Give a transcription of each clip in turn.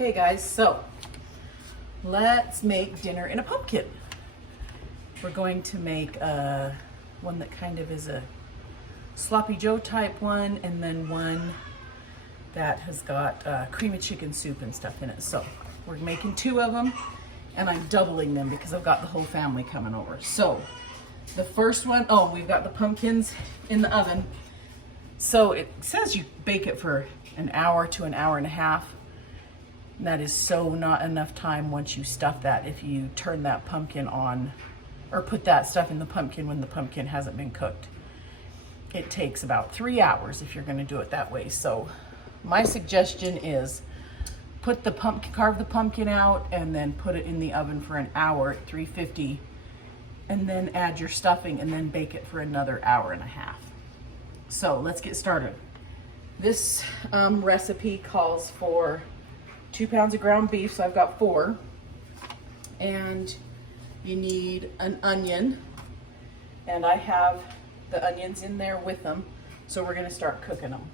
Okay guys, so let's make dinner in a pumpkin. We're going to make one that kind of is a sloppy joe type one, and then one that has got cream of chicken soup and stuff in it. So we're making two of them, and I'm doubling them because I've got the whole family coming over. So the first one, oh, we've got the pumpkins in the oven. So it says you bake it for an hour to an hour and a half. And that is so not enough time once you stuff that if you turn that pumpkin on or put that stuff in the pumpkin when the pumpkin hasn't been cooked. It takes about 3 hours if you're going to do it that way. So my suggestion is put the pumpkin, carve the pumpkin out, and then put it in the oven for an hour at 350, and then add your stuffing and then bake it for another hour and a half. So let's get started. This recipe calls for 2 pounds of ground beef, so I've got 4. And you need an onion, and I have the onions in there with them, so we're gonna start cooking them.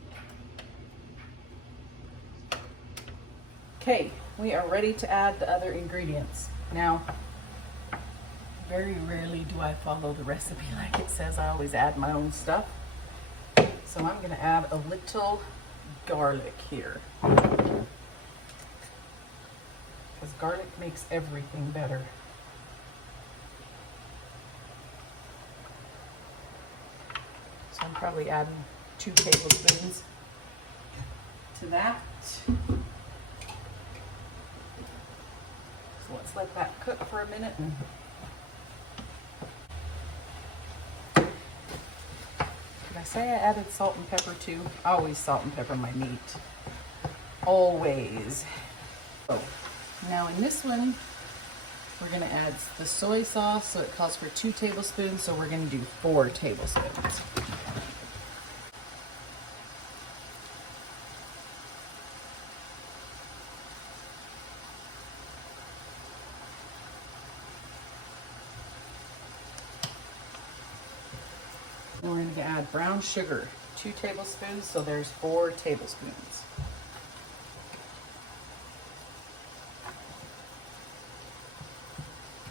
Okay, we are ready to add the other ingredients. Now, very rarely do I follow the recipe like it says. I always add my own stuff. So I'm gonna add a little garlic here, because garlic makes everything better. So I'm probably adding 2 tablespoons to that. So let's let that cook for a minute. Did I say I added salt and pepper too? I always salt and pepper my meat. Always. So now in this one, we're gonna add the soy sauce. So it calls for 2 tablespoons, so we're gonna do 4 tablespoons. And we're gonna add brown sugar, 2 tablespoons, so there's 4 tablespoons.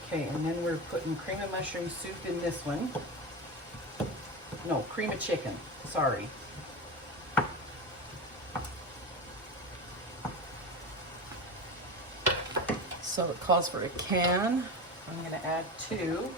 Okay, and then we're putting cream of mushroom soup in this one. No, cream of chicken, sorry. So it calls for a can. I'm gonna add 2.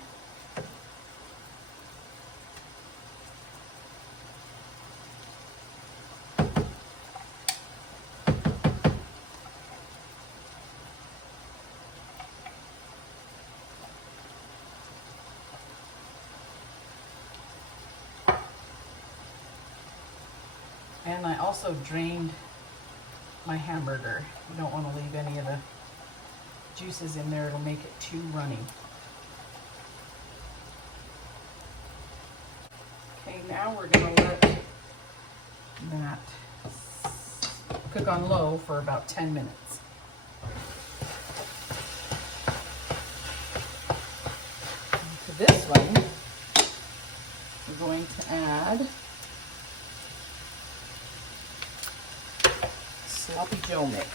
And I also drained my hamburger. You don't want to leave any of the juices in there. It'll make it too runny. Okay, now we're going to let that cook on low for about 10 minutes. And to this one, we're going to add sloppy joe mix.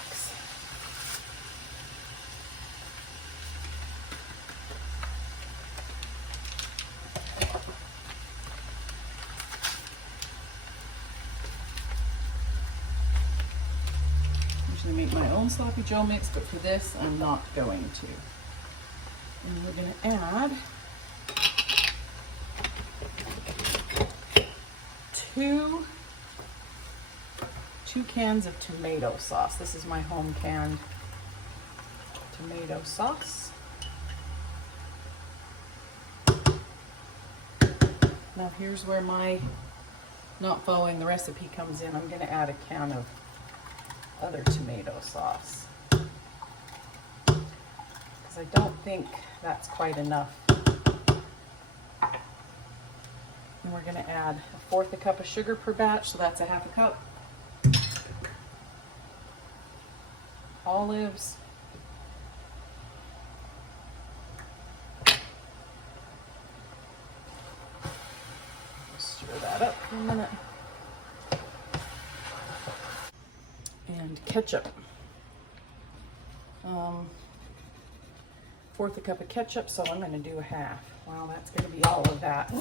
I usually make my own sloppy joe mix, but for this I'm not going to. And we're going to add 2 cans of tomato sauce. This is my home canned tomato sauce. Now here's where my not following the recipe comes in. I'm going to add a can of other tomato sauce, because I don't think that's quite enough. And we're going to add 1/4 cup of sugar per batch, so that's a 1/2 cup. Olives, stir that up for a minute, and ketchup. fourth a cup of ketchup, so I'm going to do a half. Wow, that's going to be all of that.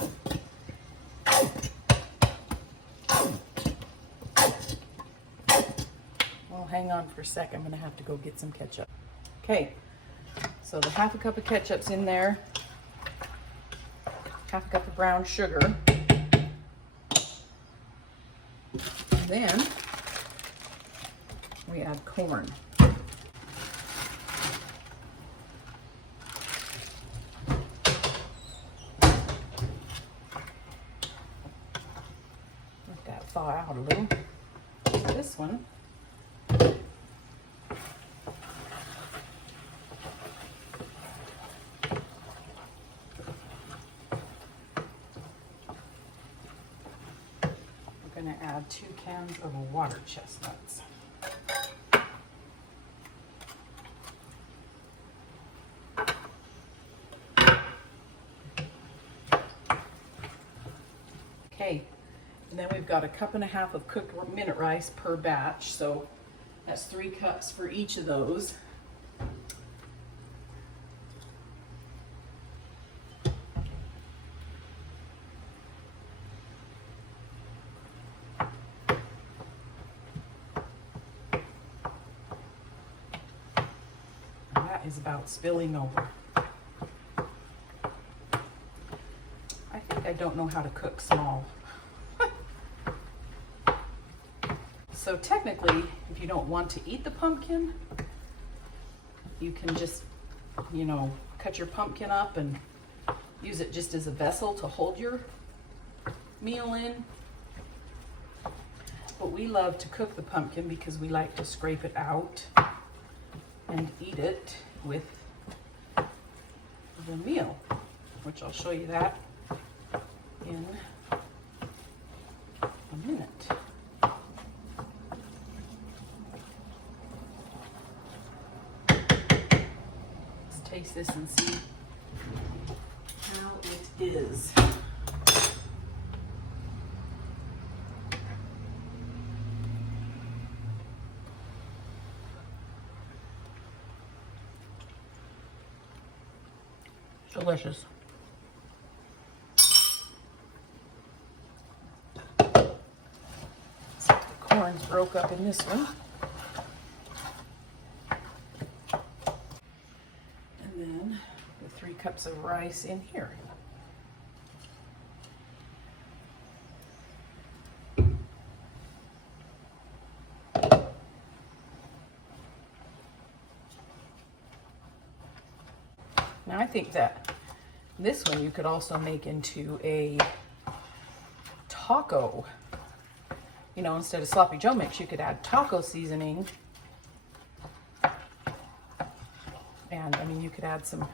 Well, hang on for a sec. I'm going to have to go get some ketchup. Okay, so the half a cup of ketchup's in there. Half a cup of brown sugar. And then we add corn. Let that thaw out a little. This one, we're going to add 2 cans of water chestnuts. Okay, and then we've got a cup and a half of cooked minute rice per batch, so that's 3 cups for each of those. And that is about spilling over. I don't know how to cook small. So technically, if you don't want to eat the pumpkin, you can just, you know, cut your pumpkin up and use it just as a vessel to hold your meal in. But we love to cook the pumpkin because we like to scrape it out and eat it with the meal, which I'll show you that in a minute. Let's taste this and see how it is. Delicious. So the corn's broke up in this one. And then the 3 cups of rice in here. Now I think that this one you could also make into a taco. You know, instead of sloppy Joe mix, you could add taco seasoning. And I mean, you could add some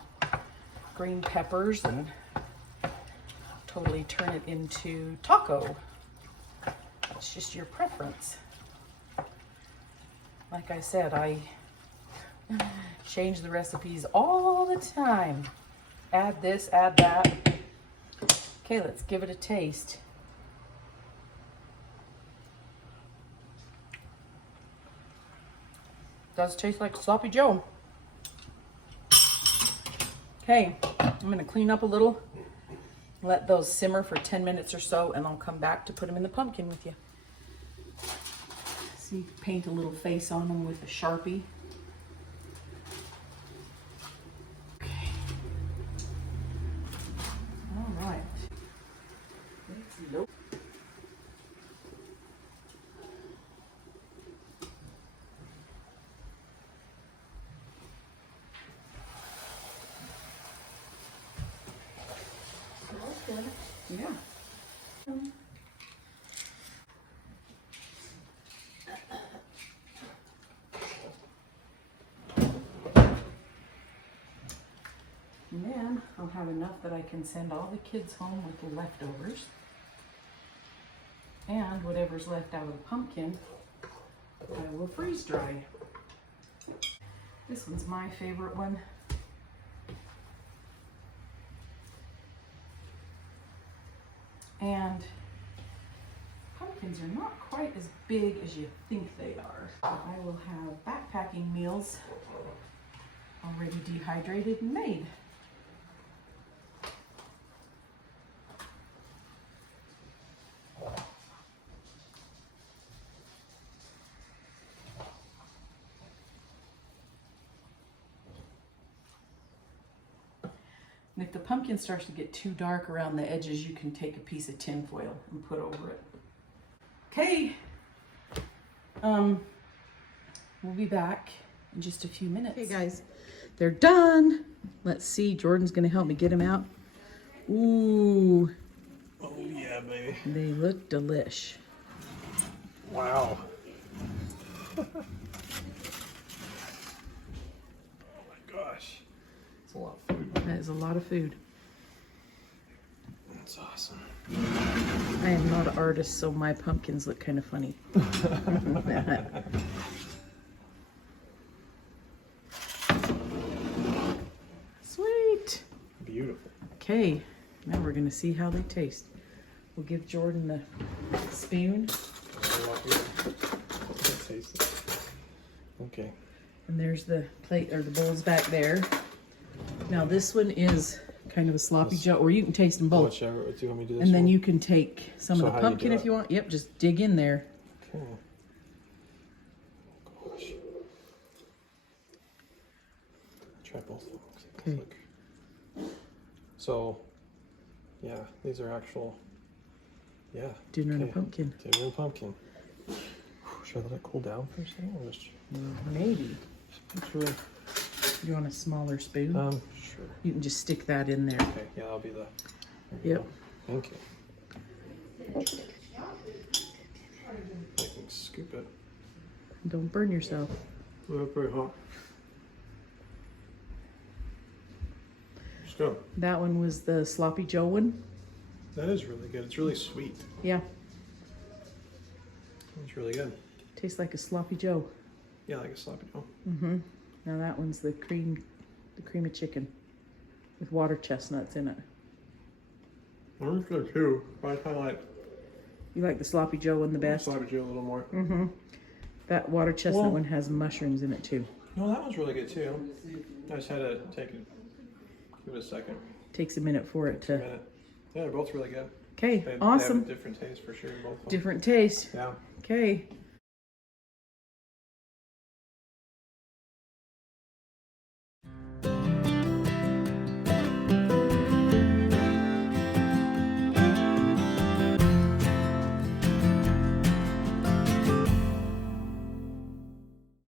green peppers and totally turn it into taco. It's just your preference. Like I said, I change the recipes all the time. Add this, add that. Okay, let's give it a taste. Does taste like sloppy Joe. Okay, I'm gonna clean up a little, let those simmer for 10 minutes or so, and I'll come back to put them in the pumpkin with you. See, paint a little face on them with a Sharpie. Okay. All right. Let's look. Yeah. And then I'll have enough that I can send all the kids home with the leftovers. And whatever's left out of the pumpkin, I will freeze dry. This one's my favorite one. And pumpkins are not quite as big as you think they are. I will have backpacking meals already dehydrated and made. And if the pumpkin starts to get too dark around the edges, you can take a piece of tin foil and put over it. Okay, we'll be back in just a few minutes. Okay guys, they're done. Let's see, Jordan's gonna help me get them out. Ooh. Oh yeah, baby. They look delish. Wow. Oh my gosh. It's a lot of food. That is a lot of food. That's awesome. I am not an artist, so my pumpkins look kind of funny. Sweet. Beautiful. Okay, now we're gonna see how they taste. We'll give Jordan the spoon. Taste it. Okay. And there's the plate or the bowls back there. Now this one is kind of a sloppy Joe, or you can taste them both. Whichever. Do you want me to do this And then one? you can take some of the pumpkin if you want. Yep, just dig in there. Okay. Oh gosh. Try both of them. Okay. So, yeah, these are actual. Yeah. Dinner and a pumpkin. Dinner and pumpkin. Should I let it cool down for a second? Or just... Maybe. It's really... You want a smaller spoon? Sure. You can just stick that in there. Okay, yeah, that'll be the... Yep. Thank you. I can scoop it. Don't burn yourself. Not very hot. Let's go. That one was the sloppy Joe one. That is really good. It's really sweet. Yeah. It's really good. Tastes like a sloppy Joe. Yeah, like a sloppy Joe. Mm-hmm. Now that one's the cream of chicken with water chestnuts in it. That one's good too. But I kind of like... You like the sloppy Joe one the best? Sloppy Joe a little more. Mm-hmm. That water chestnut one has mushrooms in it too. No, that one's really good too. I just had to give it a second. Takes a minute for it to... A minute. Yeah, they're both really good. Okay, They awesome. have a different taste for sure, both of them. Different taste. Yeah. Okay.